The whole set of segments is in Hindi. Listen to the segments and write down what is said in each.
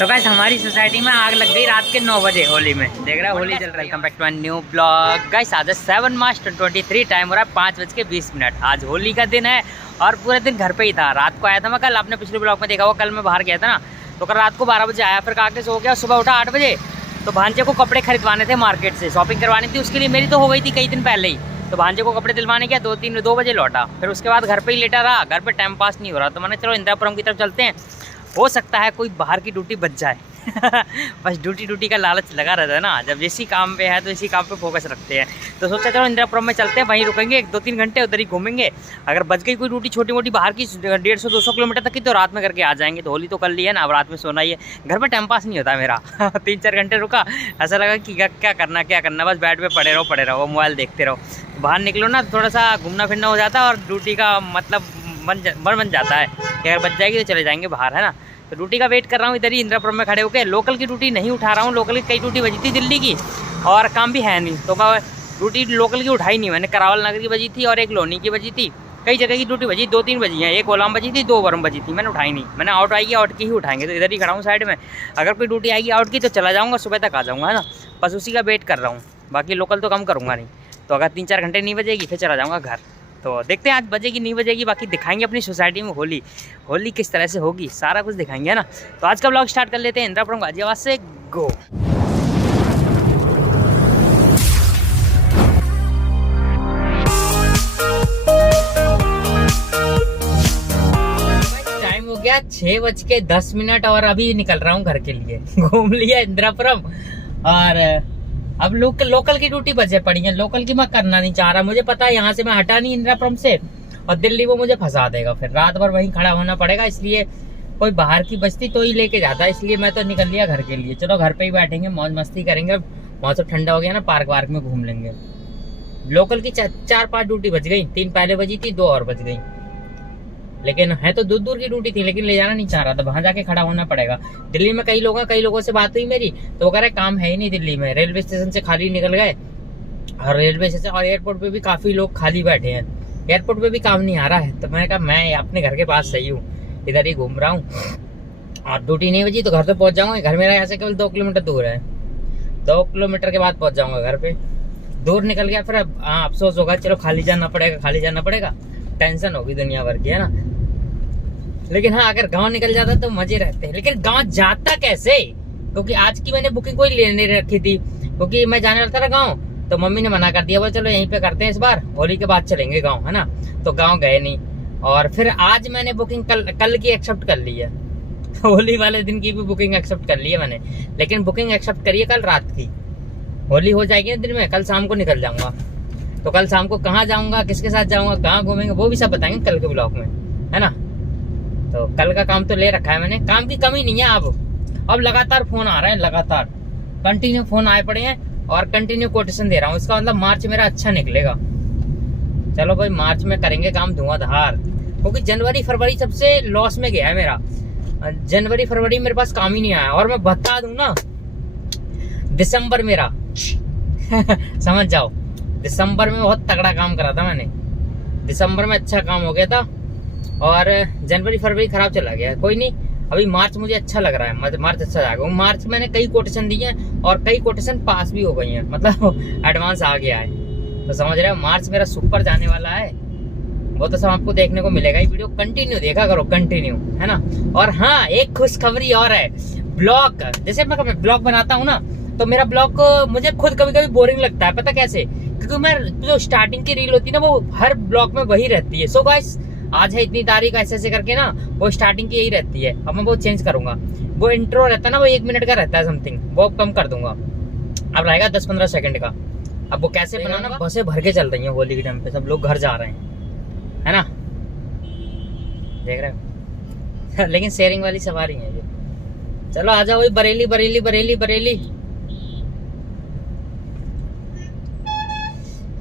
तो गाइस हमारी सोसाइटी में आग लग गई रात के 9 बजे होली में। देख रहा है होली चल रहा है। Welcome back to my new blog. Guys आज 7 मार्च 2023, टाइम हो रहा है 5:20। आज होली का दिन है और पूरे दिन घर पे ही था। रात को आया था मैं, कल आपने पिछले ब्लॉग में देखा हुआ, कल मैं बाहर गया था ना, तो कल रात को 12 बजे आया, फिर काके सो गया। सुबह उठा 8 बजे, तो भांजे को कपड़े खरीदवाने थे, मार्केट से शॉपिंग करवानी थी। उसके लिए मेरी तो हो गई थी कई दिन पहले ही, तो भांजे को कपड़े दिलवाने गया, 2 बजे लौटा। फिर उसके बाद घर पे ही लेटा रहा, घर पे टाइम पास नहीं हो रहा, तो मैंने चलो इंदिरापुरम की तरफ चलते हैं, हो सकता है कोई बाहर की ड्यूटी बच जाए। बस ड्यूटी का लालच लगा रहता है ना, जब इसी काम पे है तो इसी काम पे फोकस रखते हैं। तो सोचा चलो इंदिरापुरम में चलते हैं, वहीं रुकेंगे 2-3 घंटे, उधर ही घूमेंगे। अगर बच गई कोई ड्यूटी छोटी मोटी बाहर की 150-200 किलोमीटर तक की, तो रात में करके आ जाएंगे। तो होली तो कर ली है ना, अब रात में सोना ही है। घर पे टाइम पास नहीं होता मेरा। 3-4 घंटे रुका, ऐसा लगा कि क्या करना, बस बेड पे पड़े रहो, मोबाइल देखते रहो। बाहर निकलो ना, थोड़ा सा घूमना फिरना हो जाता है और ड्यूटी का मतलब बन जाता है कि अगर बच जाएगी तो चले जाएंगे बाहर, है ना। तो ड्यूटी का वेट कर रहा हूँ इधर ही इंदिरापुरम में खड़े होकर। लोकल की ड्यूटी नहीं उठा रहा हूँ, लोकल की कई ड्यूटी बजी थी दिल्ली की और काम भी है नहीं, तो मैं ड्यूटी लोकल की उठाई नहीं मैंने। करावल नगर की बजी थी और एक लोनी की बजी थी, कई जगह की ड्यूटी बजी, 2-3 बजी हैं। एक ओलाम बजी थी, 2 वरम बजी थी, मैंने उठाई नहीं। मैंने आउट आएगी, आउट की ही उठाएंगे, तो इधर ही खड़ा हूँ साइड में। अगर कोई ड्यूटी आएगी आउट की तो चला जाऊँगा, सुबह तक आ जाऊँगा, है ना। बस उसी का वेट कर रहा हूँ, बाकी लोकल तो कम करूँगा नहीं। तो अगर 3-4 घंटे नहीं बजेगी फिर चला जाऊँगा घर। तो देखते हैं आज बजेगी नहीं बजेगी, बाकी दिखाएंगे अपनी सोसाइटी में होली किस तरह से होगी, सारा कुछ दिखाएंगे, है ना। तो आज का ब्लॉग स्टार्ट कर लेते हैं इंदिरापुरम गाजियाबाद से। गो। टाइम हो गया 6:10 और अभी निकल रहा हूँ घर के लिए। घूम लिया इंदिरापुरम और अब लोकल की ड्यूटी बचे पड़ी है। लोकल की मैं करना नहीं चाह रहा, मुझे पता है यहाँ से मैं हटा नहीं इंदिरापुरम से, और दिल्ली वो मुझे फंसा देगा, फिर रात भर वहीं खड़ा होना पड़ेगा। इसलिए कोई बाहर की बस्ती तो ही लेके जाता है, इसलिए मैं तो निकल लिया घर के लिए। चलो घर पे ही बैठेंगे, मौज मस्ती करेंगे। मौसम ठंडा हो गया ना, पार्क वार्क में घूम लेंगे। लोकल की 4-5 ड्यूटी बच गई, 3 पहले बजी थी, 2 और बच गई। लेकिन है तो दूर की ड्यूटी थी, लेकिन ले जाना नहीं चाह रहा था, वहां जाके खड़ा होना पड़ेगा। दिल्ली में कई लोगों से बात हुई मेरी, तो वो कह रहे काम है ही नहीं दिल्ली में, रेलवे स्टेशन से खाली निकल गए, और रेलवे स्टेशन और एयरपोर्ट पे भी काफी लोग खाली बैठे हैं, एयरपोर्ट पे भी काम नहीं आ रहा है। तो मैंने कहा मैं अपने घर के पास सही हूँ, इधर ही घूम रहा हूँ, और ड्यूटी नहीं बजी तो घर पे पहुंच जाऊंगा। घर मेरा यहाँ से केवल 2 किलोमीटर दूर है, 2 किलोमीटर के बाद पहुंच जाऊंगा घर पे। दूर निकल गया फिर अफसोस होगा, चलो खाली जाना पड़ेगा, टेंशन होगी दुनिया भर की, है ना। लेकिन हाँ, अगर गांव निकल जाता तो मजे रहते हैं। लेकिन गांव जाता कैसे, क्योंकि आज की मैंने बुकिंग कोई लेने रखी थी, क्योंकि मैं जाने वाला था गांव, तो मम्मी ने मना कर दिया, बोले चलो यहीं पे करते हैं, इस बार होली के बाद चलेंगे गांव, है ना। तो गांव गए नहीं, और फिर आज मैंने बुकिंग कल की एक्सेप्ट कर ली है। होली वाले दिन की भी बुकिंग एक्सेप्ट कर ली है मैंने, लेकिन बुकिंग एक्सेप्ट करी है कल रात की। होली हो जाएगी ना दिन में, कल शाम को निकल जाऊंगा। तो कल शाम को कहाँ जाऊंगा, किसके साथ जाऊंगा, कहाँ घूमेंगे, वो भी सब बताएंगे कल के ब्लॉग में, है ना। तो कल का काम तो ले रखा है मैंने, काम की कमी नहीं है। अब लगातार फोन आ रहा है, लगातार कंटिन्यू फोन आए पड़े हैं, और कंटिन्यू कोटेशन दे रहा हूँ। इसका मतलब मार्च मेरा अच्छा निकलेगा। चलो भाई, मार्च में करेंगे काम धुआंधार, क्योंकि जनवरी फरवरी सबसे लॉस में गया है मेरा। जनवरी फरवरी मेरे पास काम ही नहीं आया, और मैं बता दूं ना, दिसंबर मेरा समझ जाओ, दिसंबर में बहुत तगड़ा काम करा था मैंने, दिसंबर में अच्छा काम हो गया था, और जनवरी फरवरी खराब चला गया। कोई नहीं, अभी मार्च मुझे अच्छा लग रहा है, मार्च अच्छा जाएगा। मार्च मैंने कई कोटेशन दिए हैं, और कई कोटेशन पास भी हो गई हैं, मतलब एडवांस आ गया है। तो समझ रहे हो, मार्च मेरा सुपर जाने वाला है। वो तो सब आपको देखने को मिलेगा, ये वीडियो कंटिन्यू देखा करो, कंटिन्यू, है ना। और हाँ, एक खुशखबरी और है, ब्लॉग, जैसे मैं ब्लॉग बनाता हूँ ना, तो मेरा ब्लॉग मुझे खुद कभी बोरिंग लगता है, पता कैसे, क्योंकि मैं जो स्टार्टिंग की रील होती है ना, वो हर ब्लॉग में वही रहती है। सो गाइस, आज है इतनी तारीख, ऐसे करके ना वो स्टार्टिंग की यही रहती है। अब मैं वो चेंज करूंगा, वो इंट्रो रहता है ना, वो 1 मिनट का रहता है समथिंग, वो कम कर दूंगा, अब रहेगा 10-15 सेकंड का। अब वो कैसे बनाना, बसें भर के चल रही हैं होली के टाइम पे, सब लोग घर जा रहे हैं, है ना, देख रहे हो। लेकिन शेयरिंग वाली सवारी है ये। चलो आ जाओ, वही बरेली,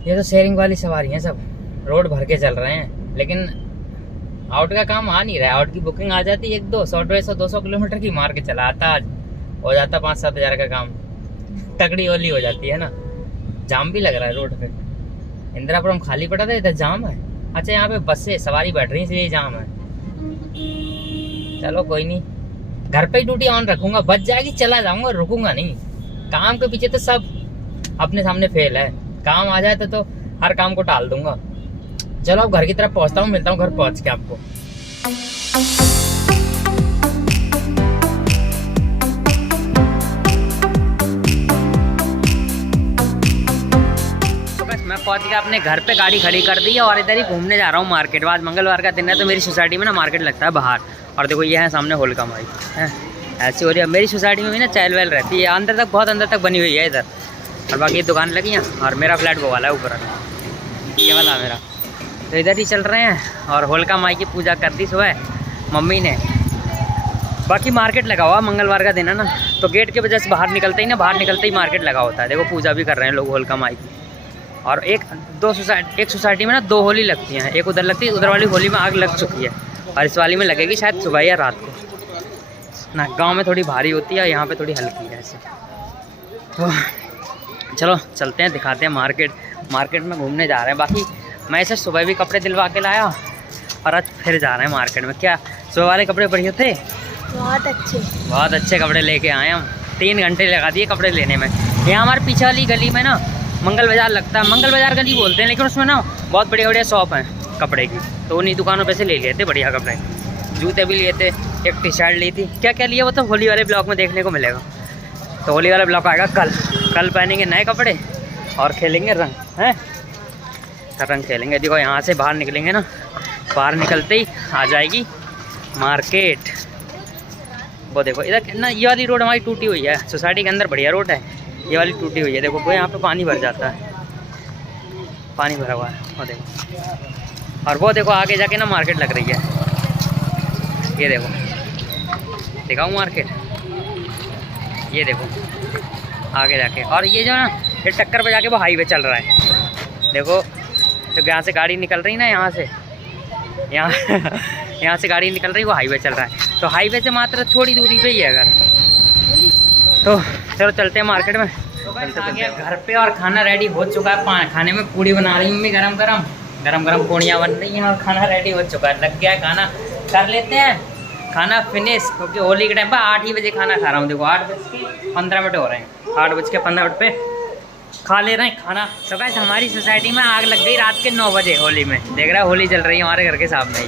ये तो शेयरिंग वाली सवारी है, सब रोड भर के चल रहे हैं। लेकिन आउट का काम आ नहीं रहा है, आउट की बुकिंग आ जाती 1-2 100-200 किलोमीटर की मार के चला आता, आज हो जाता 5-7 हज़ार का काम, तगड़ी होली हो जाती है ना। जाम भी लग रहा है रोड पे, इंदिरापुरम खाली पड़ा था, इधर जाम है। अच्छा, यहाँ पे बसें सवारी बैठ रही है, इसलिए जाम है। चलो कोई नहीं, घर पे ही ड्यूटी ऑन रखूंगा, बच जाएगी चला जाऊंगा, रुकूंगा नहीं। काम के पीछे तो सब अपने सामने फेल है, काम आ जाए तो हर काम को टाल दूंगा। चलो अब घर की तरफ पहुंचता हूँ, मिलता हूँ घर पहुंच के आपको। मैं पहुंच गया अपने घर पे, गाड़ी खड़ी कर दी है और इधर ही घूमने जा रहा हूँ मार्केट। आज मंगलवार का दिन है तो मेरी सोसाइटी में ना मार्केट लगता है बाहर। और देखो ये है सामने होलिका माई है, ऐसी हो रही है। मेरी सोसाइटी में भी ना चहल वहल रहती है, अंदर तक बहुत अंदर तक बनी हुई है इधर। और बाकी दुकान लगी हैं और मेरा फ्लैट वो वाला है ऊपर, ये वाला मेरा। तो इधर ही चल रहे हैं और होलिका माई की पूजा कर दी सुबह मम्मी ने। बाकी मार्केट लगा हुआ, मंगलवार का दिन है ना, तो गेट के वजह से बाहर निकलते ही मार्केट लगा होता है। देखो पूजा भी कर रहे हैं लोग होलिका माई की। और एक सोसाइटी में ना 2 होली लगती हैं, एक उधर लगती है, उधर वाली होली में आग लग चुकी है और इस वाली में लगेगी शायद सुबह या रात को ना। गांव में थोड़ी भारी होती है, यहाँ पे थोड़ी हल्की है ऐसे। तो चलो चलते हैं, दिखाते हैं मार्केट में घूमने जा रहे हैं। बाकी मैं ऐसे सुबह भी कपड़े दिलवा के लाया और आज फिर जा रहे हैं मार्केट में। क्या सुबह वाले कपड़े बढ़िया थे? बहुत अच्छे कपड़े लेके आए हम। 3 घंटे लगा दिए कपड़े लेने में। यहाँ हमारे पीछे वाली गली में ना मंगल बाज़ार लगता है, मंगल बाज़ार गली बोलते हैं, लेकिन उसमें ना बहुत बढ़िया शॉप हैं कपड़े की। तो उन्हीं दुकानों पे से ले लिए थे बढ़िया कपड़े, जूते भी लिए थे, एक टी शर्ट ली थी। क्या क्या लिया वो तो होली वाले ब्लॉग में देखने को मिलेगा। तो होली वाला ब्लॉग आएगा कल पहनेंगे नए कपड़े और खेलेंगे रंग, हैं रंग खेलेंगे। देखो यहाँ से बाहर निकलेंगे ना, बाहर निकलते ही आ जाएगी मार्केट। वो देखो इधर ना, ये वाली रोड हमारी टूटी हुई है, सोसाइटी के अंदर बढ़िया रोड है, ये वाली टूटी हुई है। देखो वो यहाँ पे पानी भर जाता है, पानी भरा हुआ है वो देखो। और वो देखो आगे जाके ना मार्केट लग रही है, ये देखो दिखाऊँ मार्केट, ये देखो आगे जाके। और ये जो ना ये टक्कर पे जाके वो हाईवे चल रहा है। देखो तो यहाँ से गाड़ी निकल रही ना, यहाँ से यहाँ से गाड़ी निकल रही, वो हाईवे चल रहा है। तो हाईवे से मात्र थोड़ी दूरी पे ही है घर। तो चलो चलते हैं मार्केट में। घर पे और खाना रेडी हो चुका है। खाने में पूड़ी बना रही मम्मी, गरम गरम पूड़ियाँ बन रही हैं और खाना रेडी हो चुका है। लग गया है खाना, कर लेते हैं खाना फिनिश, क्योंकि होली के टाइम पर 8 ही बजे खाना खा रहा हूँ। देखो 8:15 हो रहे हैं, 8:15 पे खा ले रहे हैं खाना। तो गाइस हमारी सोसाइटी में आग लग गई रात के 9 बजे होली में। देख रहा है होली चल रही है हमारे घर के सामने ही।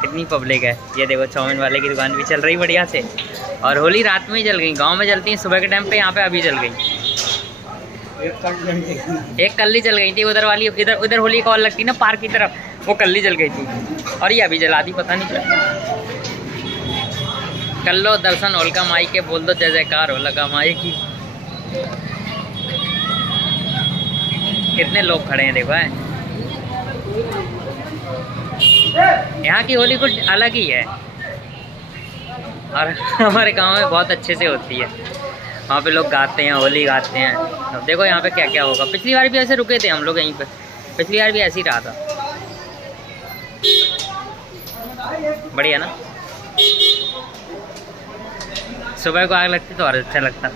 कितनी पब्लिक है। ये देखो चाउमीन वाले की दुकान भी चल रही बढ़िया से। और होली रात में ही जल गई, गांव में जलती है सुबह के टाइम पे, यहाँ पे अभी जल गई। एक कल्ली जल गई थी उधर वाली, इधर होली कॉल लगती ना पार्क की तरफ, वो कल्ली जल गई थी और ये अभी जला दी, पता नहीं क्या। कर लो दर्शन होलिका माई के, बोल दो जय जयकार होलिका माई की। कितने लोग खड़े हैं देखो है। यहाँ की होली कुछ अलग ही है और हमारे गांव में बहुत अच्छे से होती है। वहाँ पे लोग गाते हैं, होली गाते हैं। अब देखो यहाँ पे क्या क्या होगा। पिछली बार भी ऐसे रुके थे हम लोग यहीं पे, पिछली बार भी ऐसे ही रहा था। बढ़िया ना, सुबह को आग लगती तो और अच्छा लगता।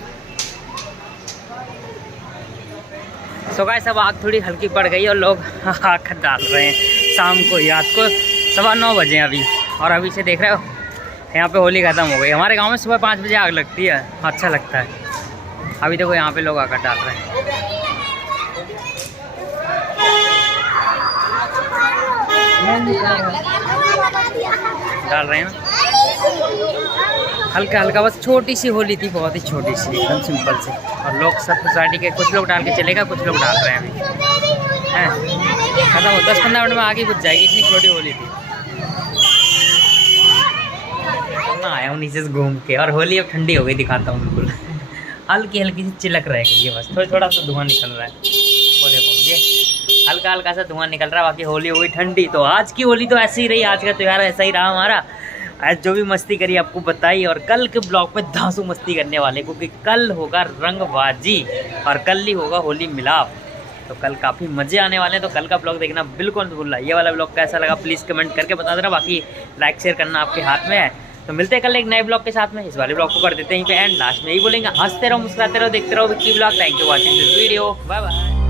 सो गाइस अब आग थोड़ी हल्की पड़ गई और लोग आग डाल रहे हैं शाम को, रात को 9:15 बजे अभी। और अभी से देख रहे हो यहाँ पे होली ख़त्म हो गई। हमारे गांव में सुबह 5 बजे आग लगती है, अच्छा लगता है। अभी देखो यहाँ पे लोग आकर डाल रहे हैं। डाल रहे हैं ना हल्का हल्का, बस छोटी सी होली थी, बहुत ही छोटी सी, एकदम सिंपल से। और लोग सब सोसाइटी के कुछ लोग डाल के चलेगा, कुछ लोग डाल रहे हैं अभी हैं। खत्म हो 10-15 मिनट में आगे बुझ जाएगी, इतनी छोटी होली थी। मैं आया हूँ नीचे से घूम के और होली अब ठंडी हो गई, दिखाता हूँ बिल्कुल। हल्की हल्की सी चिलक रह गई है, बस थोड़ा सा धुआं निकल रहा है। वो देखो ये हल्का हल्का सा धुआं निकल रहा है, बाकी होली हो गई ठंडी। तो आज की होली तो ऐसे ही रही, आज का त्यौहार ऐसा ही रहा हमारा। आज जो भी मस्ती करी आपको बताई, और कल के ब्लॉग में धांसू मस्ती करने वाले, क्योंकि कल होगा रंगबाजी और कल ही होगा होली मिलाप। तो कल काफ़ी मज़े आने वाले हैं। तो कल का ब्लॉग देखना बिल्कुल मत भूलना। ये वाला ब्लॉग कैसा लगा प्लीज़ कमेंट करके बता देना, बाकी लाइक शेयर करना आपके हाथ में है। तो मिलते हैं कल एक नए ब्लॉग के साथ में। इस वाले ब्लॉग को कर देते हैं यहीं पे एंड। लास्ट में यही बोलेंगे, हंसते रहो, मुस्कुराते रहो, देखते रहो Vicky blog. Thank you watching this video, bye bye.